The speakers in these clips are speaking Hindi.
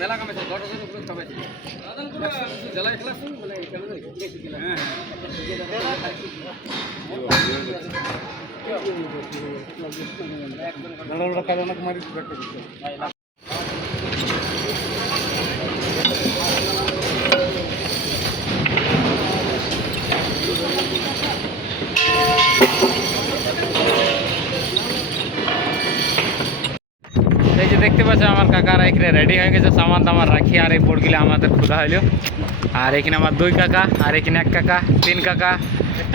মেলা কামাইছে 10,000 উপরে কামাইছে জেলা ক্লাস মানে কেমন হ্যাঁ দাঁড়ানোটা কাজ অনেক মারি একটা কিছু এই যে দেখতে পাচ্ছ আমার কাকারা এখানে রেডি হয়ে গেছে সামান দামান রাখি আর এই বোর্ডগুলো আমাদের খোলা হইলো আর এখানে আমার 2 কাকা আর এখানে 1 কাকা 3 কাকা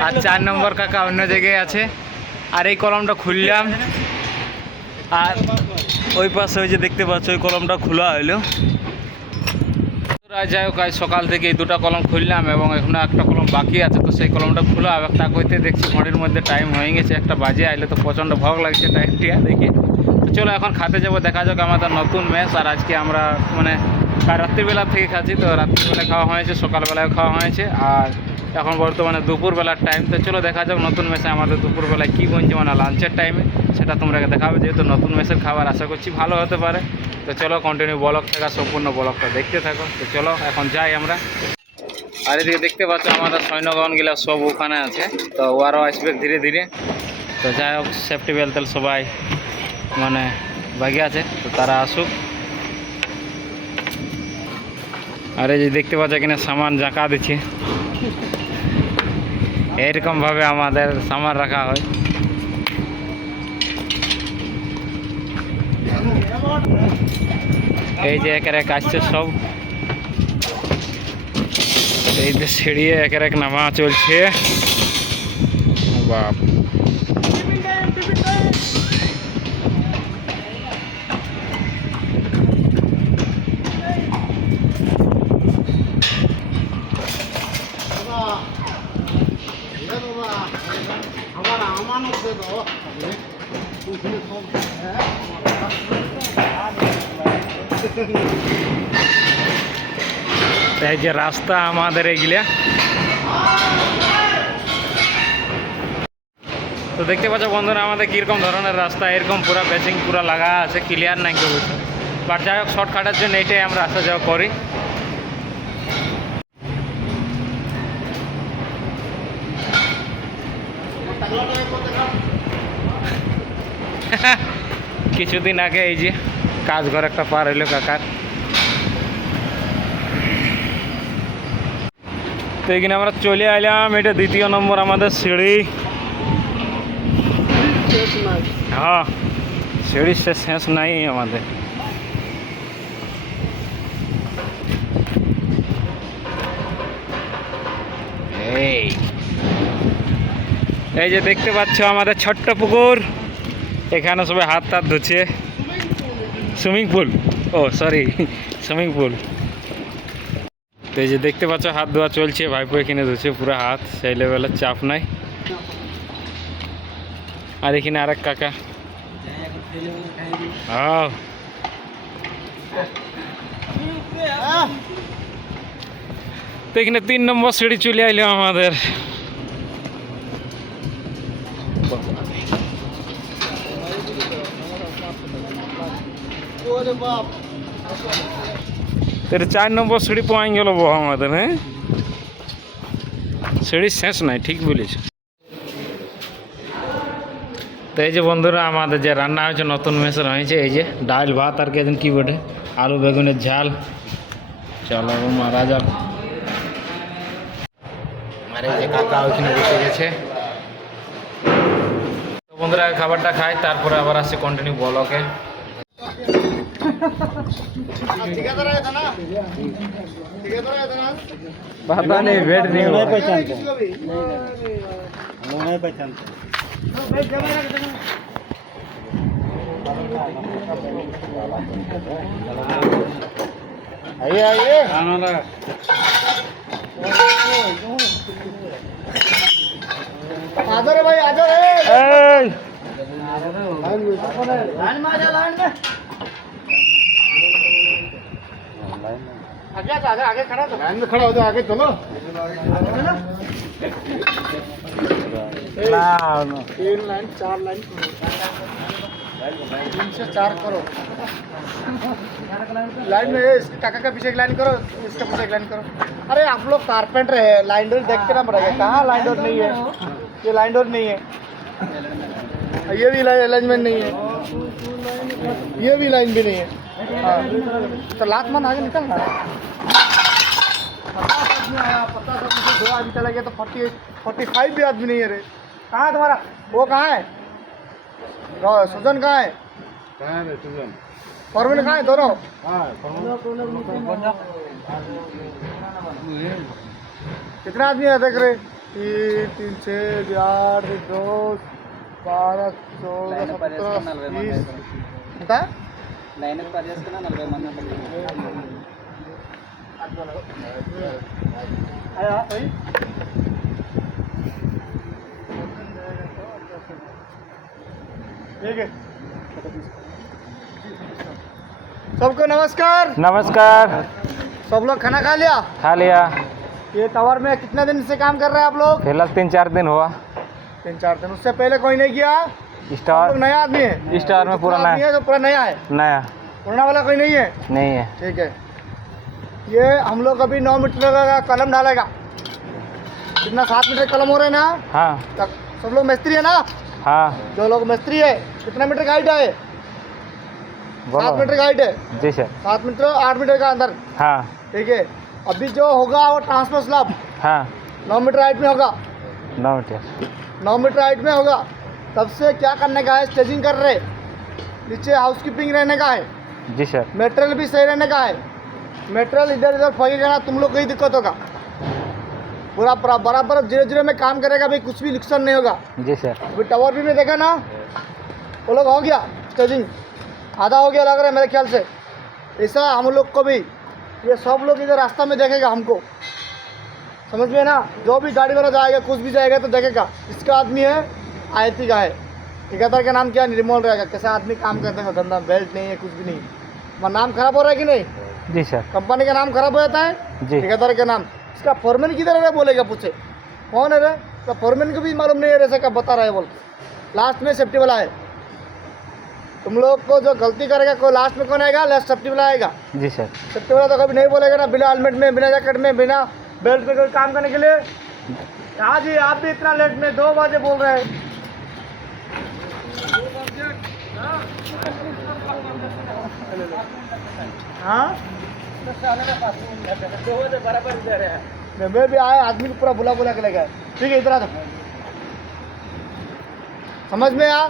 আর 4 নম্বর কাকা অন্য জায়গায় আছে আর এই কলমটা খুললাম আর ওই পাশে ওই যে দেখতে পাচ্ছ ওই কলমটা খোলা হইলো যাই হোক আজ সকাল থেকে এই 2টা কলম খুললাম এবং এখনো একটা কলম বাকি আছে তো সেই কলমটা খোলা হবে তা কইতে দেখছি ঘড়ির মধ্যে টাইম হয়ে গেছে 1টা বাজে আইলে তো প্রচণ্ড ভোগ লাগছে টাইমটা দেখে তো চলো এখন খাতে যাবো দেখা যাক আমাদের নতুন মেস আর আজকে আমরা মানে রাত্রিবেলা থেকে খাচ্ছি তো রাত্রিবেলা খাওয়া হয়েছে সকালবেলায় খাওয়া হয়েছে আর এখন বর্তমানে দুপুরবেলার টাইম তো চলো দেখা যাক নতুন মেসে আমাদের দুপুরবেলায় কী বলছে মানে লাঞ্চের টাইমে সেটা তোমরা দেখাবে যেহেতু নতুন মেসের খাবার আশা করছি ভালো হতে পারে তো চলো কন্টিনিউ ব্লগ থাকা সম্পূর্ণ ব্লগটা দেখতে থাকো তো চলো এখন যাই আমরা আর এদিকে দেখতে পাচ্ছ আমাদের সৈন্যগণগুলা সব ওখানে আছে তো ওরাও আসবে ধীরে ধীরে তো যাই হোক সেফটি বেল্ট সবাই মানে বাকি আছে তো তারা আসুক আর এই যে দেখতে পাচ্ছ এখানে সামান জাঁকা দিচ্ছে এরকমভাবে আমাদের সামান রাখা হয় এই যে একের এক আসছে সব এই যে সিঁড়ি একের এক নামা চলছে বাপ এই যে রাস্তা আমাদের এগুলা তো দেখতে পাচ্ছ বন্ধুরা আমাদের কীরকম ধরনের রাস্তা এরকম পুরো বেসিং পুরো লাগা আছে ক্লিয়ার নাই কেউ বাট যাই হোক শর্টকাটের জন্য এইটাই আমরা আসা যাওয়া করি কিছুদিন আগে এই যে কাজ ঘর একটা পার হইলো কাকার তো এখানে আমরা চলে আইলাম এটা 2য় নম্বর আমাদের সিঁড়ি হ্যাঁ সিঁড়ির শেষ নাই আমাদের এই যে দেখতে পাচ্ছ আমাদের ছোট্ট পুকুর এখানে সবাই হাত টাত ধুচ্ছে সুইমিং পুল ও সরি সুইমিং পুল তো এই যে দেখতে পাচ্ছ হাত ধোয়া চলছে ভাইপো এখানে ধুচ্ছে পুরো হাত সেই লেভেলের চাপ নাই আর এখানে আরেক কাকা হ্যাঁ তো এখানে 3 নম্বর সিঁড়ি চলে আইলো আমাদের तेरे 4 নম্বর সিঁড়ি পৌঁছে গেল আমাদের হ্যাঁ সিঁড়ি শেষ নাই ঠিক বলেছ তো এই যে বন্ধুরা আমাদের যে রান্না হয়েছে নতুন মেসের হয়েছে এই যে ডাল ভাত আর কেদিন কি বটে আলু বেগুনের ঝাল চলো মারা যাক আর এই যে কাকা ওইখানে বসে গেছে তো বন্ধুরা খাবারটা খাই তারপরে আবার আসছে কন্টিনিউ ব্লগে पता नहीं वेट नहीं हुआ पहचानते आइए आइए आजा रे भाई आजा रे लाइन में आजा लाइन में आगे खड़ा तो लाइन में खड़ा हो जाओ आगे चलो 3 लाइन 4 लाइन 3 से 4 करो। लाइन में ये इसके काका का पीछे एक लाइन करो, इसका पीछे एक लाइन करो। अरे आप लोग कारपेंटर है, लाइन डोर देख के ना पड़ेगा। कहाँ लाइन डोर नहीं है? ये लाइन डोर नहीं है, ये भी लाइन अरेंजमेंट नहीं है, ये भी लाइन भी नहीं है। हाँ तो लात मन आगे निकल ना। 50 आदमी आया, 50 आदमी से 2 आदमी चला गया तो 45 भी आदमी नहीं है रे। कहाँ है तुम्हारा वो? कहाँ है सुजन? कहाँ है फॉर्मन? कहाँ है दोनों? कितना आदमी है देख रहे? 3 6 8 2 12 14 17 20 ఎంత లైన్ పర్ చేసుకున్నా 40 మంది आया सही। ठीक है, सबको नमस्कार। नमस्कार। सब लोग खाना खा लिया? खा लिया। ये टावर में कितने दिन से काम कर रहे हैं आप लोग? फिलहाल 3-4 दिन हुआ। 3-4 दिन। उससे पहले कोई नहीं किया? स्टार लोग नया आदमी है? स्टार में पूरा आदमी नया है तो पूरा नया है? नया पुराना वाला कोई नहीं है? नहीं है। ठीक है, ये हम लोग अभी 9 मीटर का कलम डालेगा। कितना 7 मीटर कलम हो रहे हैं ना? हाँ तब सब लोग मिस्त्री है ना? हाँ जो लोग मिस्त्री है, कितना मीटर का हाइट है? 7 मीटर का हाइट है। जी सर। 7 मीटर 8 मीटर का अंदर। हाँ ठीक है, अभी जो होगा वो ट्रांसफर स्लैब हाँ 9 मीटर हाइट में होगा। 9 मीटर 9 मीटर हाइट में होगा। तब से क्या करने का है? स्टेजिंग कर रहे, नीचे हाउसकीपिंग रहने का है, जी सर। मटेरियल भी सही रहने का है। मटेरियल इधर उधर फैलेगा ना, तुम लोग को ही दिक्कत होगा। पूरा बराबर धीरे धीरे में काम करेगा भाई, कुछ भी नुकसान नहीं होगा। जी सर। अभी टावर भी में देखा ना, वो लोग हो गया स्टेजिंग, आधा हो गया लग रहा है मेरे ख्याल से। ऐसा हम लोग को भी, ये सब लोग इधर रास्ता में देखेगा हमको, समझ में ना? जो भी गाड़ी वाला जाएगा, कुछ भी जाएगा तो देखेगा इसका आदमी है, आयती का है। ठेकेदार का नाम क्या? निर्मल रहेगा। कैसा आदमी काम करते हैं, धंधा बेल्ट नहीं है, कुछ भी नहीं। हमारा नाम खराब हो रहा है कि नहीं? जी सर। कंपनी का नाम खराब हो जाता है, जी। ठेकेदार का नाम। इसका फोरमैन किधर है बोलेगा, पूछे कौन है रे? तो फोरमैन को भी मालूम नहीं है रे, का बता रहा है बोल। लास्ट में सेफ्टी वाला है। तुम लोग को जो गलती करेगा, कोई लास्ट में कौन आएगा? लास्ट सेफ्टी वाला आएगा। जी सर। सेफ्टी वाला तो कभी नहीं बोलेगा ना, बिना हेलमेट में, बिना जैकेट में, बिना बेल्ट में कोई काम करने के लिए। हाँ जी, आप भी इतना लेट में 2 बजे बोल रहे हैं। हाँ मैं भी आया, आदमी को पूरा बुला के ले गया। ठीक है, इधर आ जाओ। समझ में आ?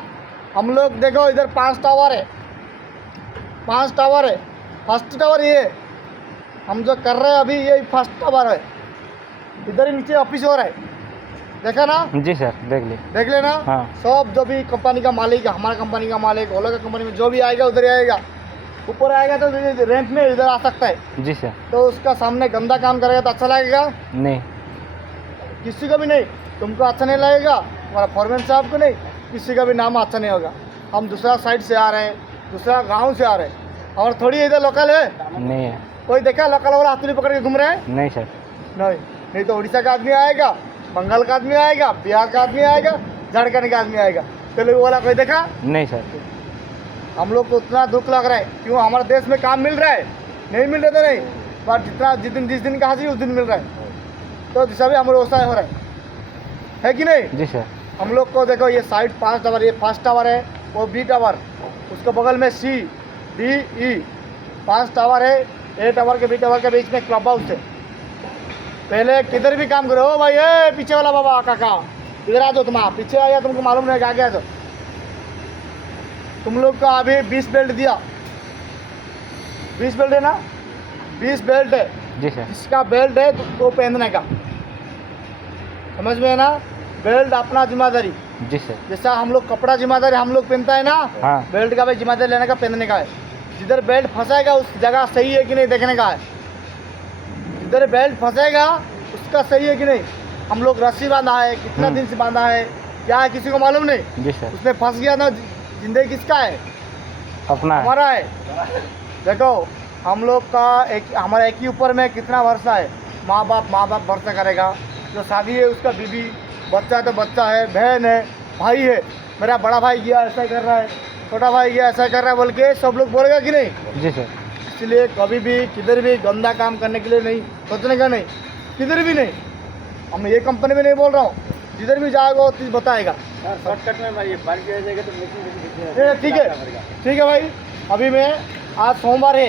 हम लोग देखो इधर 5 टावर है, 5 टावर है। फर्स्ट टावर ये हम जो कर रहे हैं अभी, ये फर्स्ट टावर है। इधर ही नीचे ऑफिस हो रहा है, देखा ना? जी सर, देख लेना। हाँ। सब जो भी कंपनी का मालिक है, हमारा कंपनी का मालिक, ओला का कंपनी में जो भी आएगा उधर ही आएगा। ऊपर आएगा तो रैंप में इधर आ सकता है। जी सर। तो उसका सामने गंदा काम करेगा तो अच्छा लगेगा? नहीं, किसी को भी नहीं। तुमको अच्छा नहीं लगेगा, हमारा फॉरमैन साहब को नहीं, किसी का भी नाम अच्छा नहीं होगा। हम दूसरा साइड से आ रहे हैं, दूसरा गांव से आ रहे हैं, और थोड़ी इधर लोकल है। नहीं है। कोई देखा लोकल वाला हाथुड़ी पकड़ के घूम रहे हैं? नहीं सर। नहीं तो उड़ीसा का आदमी आएगा, बंगाल का आदमी आएगा, बिहार का आदमी आएगा, झारखंड का आदमी आएगा। तेलुगु वाला कोई देखा? नहीं सर। हम लोग को उतना दुख लग रहा है। क्यों? हमारे देश में काम मिल रहा है, नहीं मिल रहा तो नहीं, पर जिस दिन का हाजिरी उस दिन मिल रहा है। तो सभी हम लोग व्यवसाय हो रहा है कि नहीं? जी सर। हम लोग को देखो ये साइड 5 टावर, ये फर्स्ट टावर है, वो बी टावर, उसके बगल में सी डी ई 5 टावर है। ए टावर के बी टावर के बीच में क्लब हाउस है। पहले किधर भी काम करो भाई, ए पीछे वाला बाबा काका इधर आ जाओ, तुम पीछे आया, तुमको मालूम नहीं क्या तो तुम लोग का अभी 20 बेल्ट दिया, 20 बेल्ट है ना? 20 बेल्ट है। जी सर। इसका बेल्ट है तो पहनने का, समझ में है ना? बेल्ट अपना जिम्मेदारी। जी सर। जैसा हम लोग कपड़ा जिम्मेदारी हम लोग पहनता है ना, हाँ। बेल्ट का भी जिम्मेदारी लेने का, पहनने का है। जिधर बेल्ट फंसाएगा उस जगह सही है कि नहीं देखने का है। जिधर बेल्ट फंसेगा उसका सही है कि नहीं। हम लोग रस्सी बांधा है, कितना दिन से बांधा है, क्या है किसी को मालूम नहीं। जी सर। उसमें फंस गया ना, जिंदगी किसका है? अपना है। हमारा है। देखो हम लोग का हमारा एक ही ऊपर में कितना भरोसा है। माँ बाप भरोसा करेगा। जो शादी है उसका बीवी, बच्चा है तो बच्चा है, बहन है, भाई है। मेरा बड़ा भाई गया ऐसा कर रहा है, छोटा भाई ये ऐसा कर रहा है बोल के सब लोग बोलेगा कि नहीं। जी सर। इसलिए कभी भी किधर भी गंदा काम करने के लिए नहीं सोचने का, नहीं किधर भी नहीं। हम ये कंपनी में नहीं बोल रहा हूँ, जिधर भी जाएगा वो चीज़ बताएगा। शॉर्टकट में भाई बारिश हो जाएगा तो मशीन ठीक है ठीक है भाई। अभी मैं आज सोमवार है,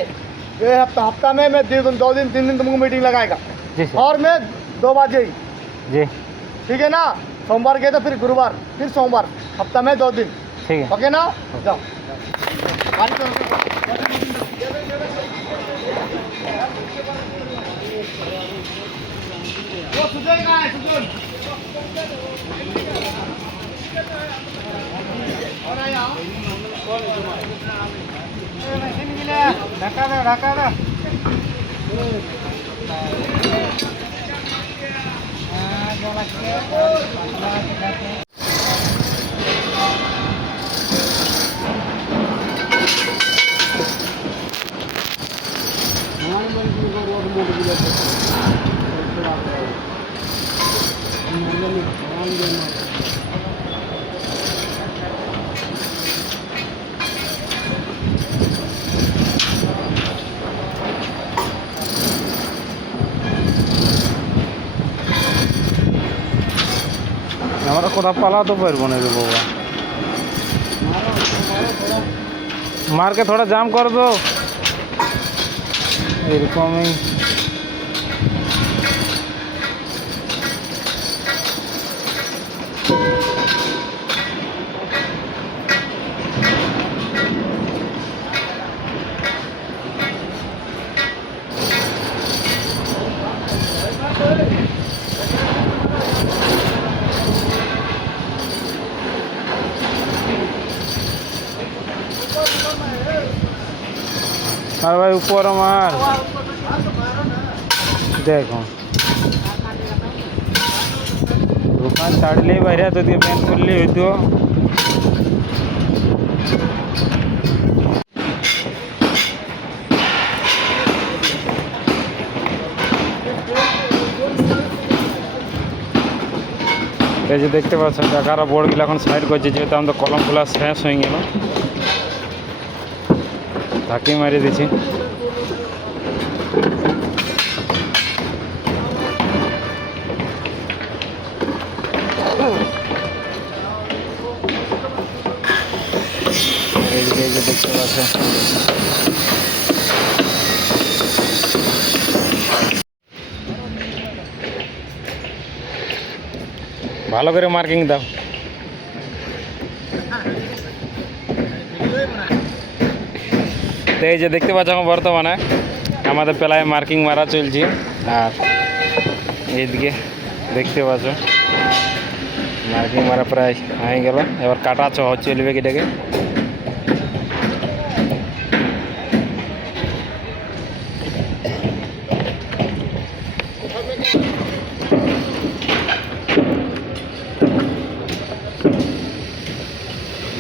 ये हफ्ता में मैं 2 दिन 3 दिन तुमको मीटिंग लगाएगा जी सर। और मैं 2 बजे ही, जी ठीक है ना। सोमवार के तो फिर गुरुवार फिर सोमवार, हफ्ता में 2 दिन, ठीक है। ओके ना। जाओ वो सुजय कहाँ है? सुजय और आया ढका दे আমরা কোথাও পালাতে পারবো না রে বাবা। मार के थोड़ा जाम कर दो। এরকমই আর ভাই উপর আমার দেখো দোকান ছাড়লেই বাইরে তো দিয়ে ব্যান করলেই হইতো। এই যে দেখতে পাচ্ছেন কাকারা বোর্ডগুলো এখন সাইড করছে, যেহেতু আমাদের কলমগুলো শেষ হয়ে গেল, ধাকি মারি দিছি। এই যে দেখতে পাচ্ছেন ভালো করে মার্কিং দাও। তো এই যে দেখতে পাচ্ছ এখন বর্তমানে আমাদের প্লায়ে মার্কিং মারা চলছে, আর এইদিকে দেখতে পাচ্ছ মার্কিং মারা প্রায় হয়ে গেল। এবার কাটা চলবে এটাকে।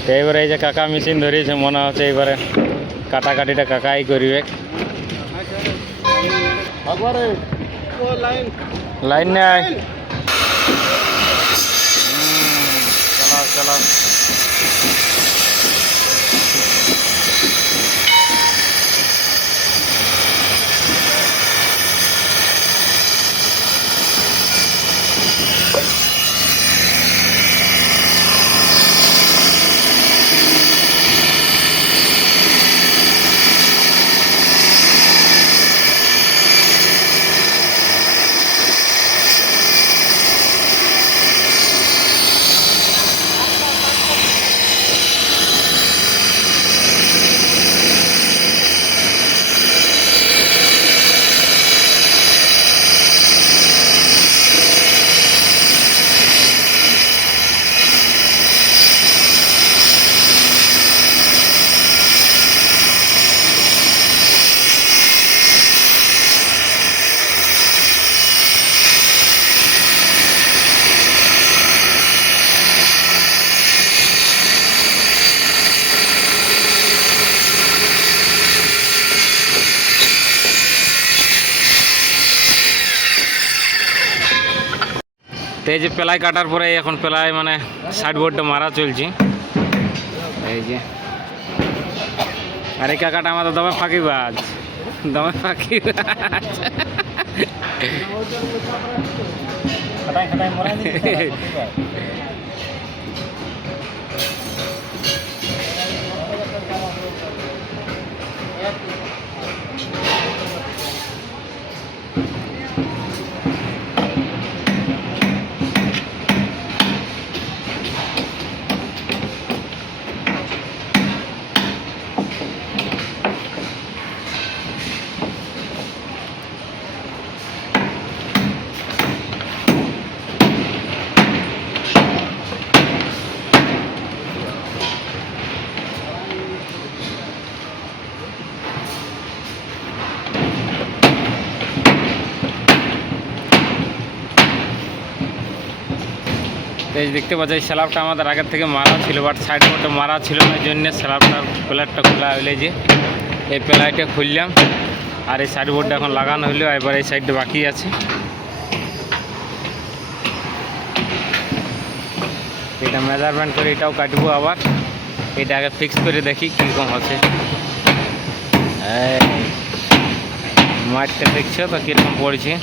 তো এবারে এই যে কাকা মেশিন ধরিয়েছে, মনে হচ্ছে এবারে কাটাকাটিটা কাকাই করবে। লাইন নেই, চালাও চালাও। তো এই যে প্লাই কাটার পরে এখন প্লাই মানে সাইড বোর্ডটা মারা চলছে। এই যে আর এই কাকাটা আমাদের দমে ফাঁকিবাজ, দমে ফাঁকিবাজ। खटाई खटाई मरा नहीं তো এই দেখতে পাচ্ছি এই স্ল্যাবটা আমাদের আগের থেকে মারা ছিল, বাট সাইড মধ্যে মারা ছিল না, জন্য স্ল্যাবটার প্লারটা খোলা হইলে যে এই প্লাইটা খুললাম। আর এই সাইড বোর্ডটা এখন লাগানো হইলো, এবার এই সাইডটা বাকি আছে। এটা মেজারমেন্ট করে এটাও কাটবো, আবার এটা আগে ফিক্স করে দেখি কীরকম হচ্ছে। মাঠটা দেখছো তো কীরকম পড়ছে।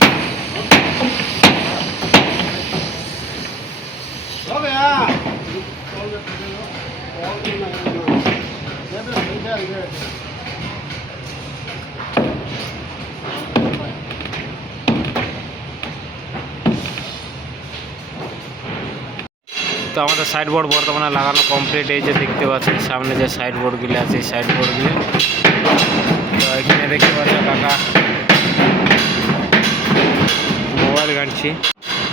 তো আমাদের সাইড বোর্ড বর্তমানে লাগানো কমপ্লিট। এই যে দেখতে পাচ্ছেন সামনে যে সাইড বোর্ডগুলি আছে, এই সাইড বোর্ডগুলি। তো এখানে দেখতে পাচ্ছেন কাকা মোবাইল ঘাঁটছি।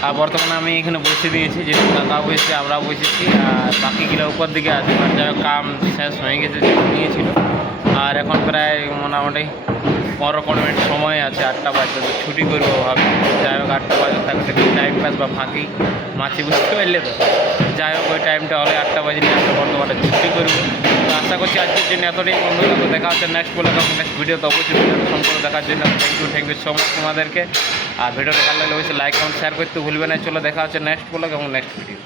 আর বর্তমানে আমি এখানে বসে দিয়েছি, যেহেতু কাকা বসেছে আমরা বসেছি, আর বাকিগুলো উপর দিকে আছে। আর যাই হোক কাম শেষ হয়ে গেছে, নিয়েছিল। আর এখন প্রায় মোটামুটি 15-15 মিনিট সময় আছে, 8টা বাজে তো ছুটি করবো ভাবি। যাই হোক 8টা বাজে থাকতে টাইম পাস বা ফাঁকি মাছি বুঝতে পারলে তো। যাই হোক ওই টাইমটা হলে 8টা বাজে নিয়ে আমরা বর্তমানে ছুটি করবো। তো আশা করছি আজকের জন্য এতটাই বন্ধুরা। তো দেখা হচ্ছে নেক্সট বলে নেক্সট ভিডিও। তো অবশ্যই ভিডিওটা সম্পূর্ণ দেখার জন্য থ্যাংক ইউ সো মাচ তোমাদেরকে। আর ভিডিওটা ভালো লাগলে অবশ্যই লাইক কমেন্ট শেয়ার করতে ভুলবে না। চলো দেখা হচ্ছে নেক্সট বলে এবং নেক্সট ভিডিও।